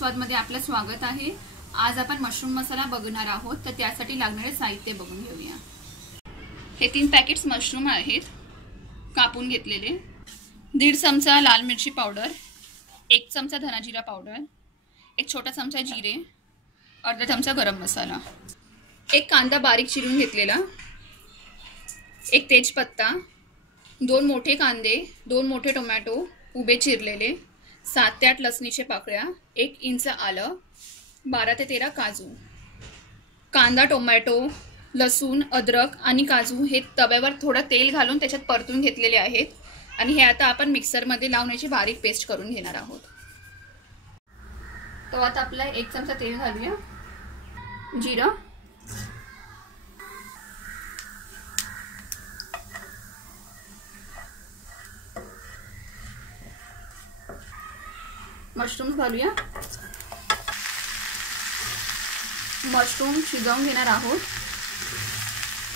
स्वादमध्ये आपलं स्वागत आहे। आज आपण मशरूम मसाला बघणार आहोत, तर त्यासाठी लागणारे साहित्य बघून घेऊया। हे 3 पॅकेट्स मशरूम आहेत, कापून घेतलेले। 1.5 चमचा लाल मिरची पावडर, 1 चमचा धना जिरा पावडर, 1 छोटा चमचा जिरे, अर्धा चमचा गरम मसाला, 1 कांदा बारीक चिरून घेतलेला, 1 तेजपत्ता, 2 मोठे कांदे, 2 मोठे टोमॅटो उभे चिरलेले, 7 ते 8 लसणीच्या पाकळ्या, 1 इंच आलं, 12 ते 13 काजू। कांदा, टोमॅटो, लसूण, अद्रक आणि काजू हे तव्यावर थोडं तेल घालून त्याच्यात परतून घेतलेले आहेत आणि हे आता आपण मिक्सरमध्ये लावून याची बारीक पेस्ट करून घेणार आहोत। तव्यात आपला 1 चमचा तेल घालूया, जिरं, मशरूम घालूया। मशरूम शिजवून घेणार आहोत।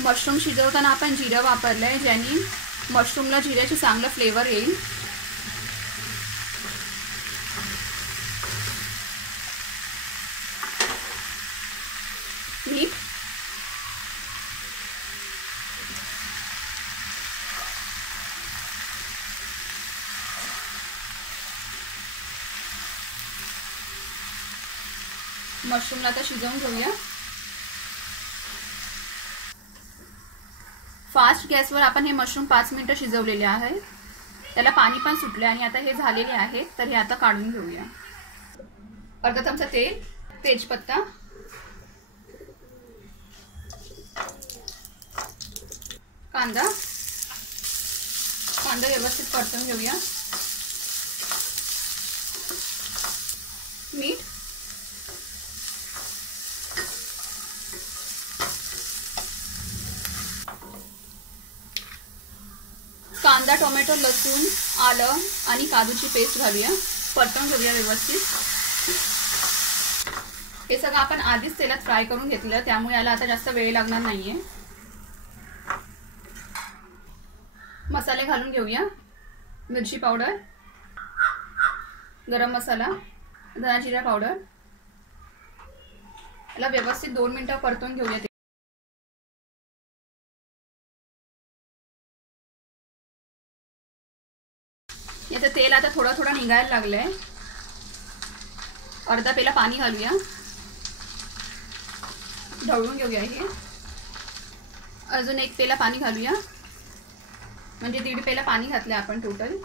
मशरूम शिजवताना आपण जिरं वापरलंय, ज्याने मशरूमला जिऱ्याचे चांगला फ्लेवर येईल। मीठ, मशरूमला आता शिजवून घेऊया। फास्ट गॅसवर आपण हे मशरूम 5 मिनिटं शिजवलेले आहे, त्याला पाणी पण सुटले आणि आता हे झालेले आहे, तर हे आता काढून घेऊया। अर्धा चमचा तेल, तेजपत्ता, कांदा व्यवस्थित परतून घेऊया। मीठ, कांदा, टोमॅटो, लसूण, आलं आणि काजूची पेस्ट घालूया, परतून घेऊया व्यवस्थित। हे सगळं आपण आधीच तेलात फ्राय करून घेतलं, त्यामुळे याला आता जास्त वेळ लागणार नाहीये। मसाले घालून घेऊया। मिरची पावडर, गरम मसाला, धना जिरा पावडर, याला व्यवस्थित 2 मिनिटं परतून घेऊया। याचं तेल आता थोडं निघायला लागलंय। अर्धा पेला पाणी घालूया, ढवळून घेऊया। हे अजून 1 पेला पाणी घालूया, म्हणजे 1.5 पेला पाणी घातलं आपण टोटल।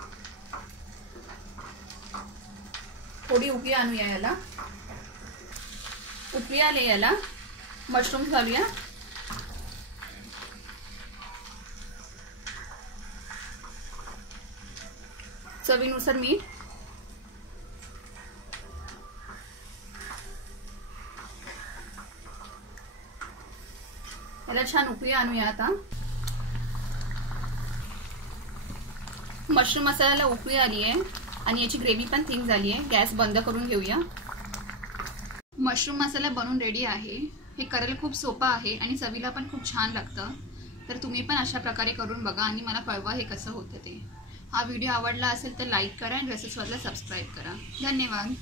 थोडी उकळी आणूया याला। उकळी आले याला, मशरूम घालूया, चवीनुसार मीठ, याला छान उकळी आणूया आता। मशरूम मसाल्याला उकळी आली आहे आणि याची ग्रेव्ही पण थिक झाली आहे। गॅस बंद करून घेऊया। मशरूम मसाला बनवून रेडी आहे। हे करायला खूप सोपं आहे आणि चवीला पण खूप छान लागतं, तर तुम्ही पण अशा प्रकारे करून बघा आणि मला कळवा हे कसं होतं ते। हा व्हिडिओ आवडला असेल तर लाईक करा आणि रसस्वादला सबस्क्राईब करा। धन्यवाद।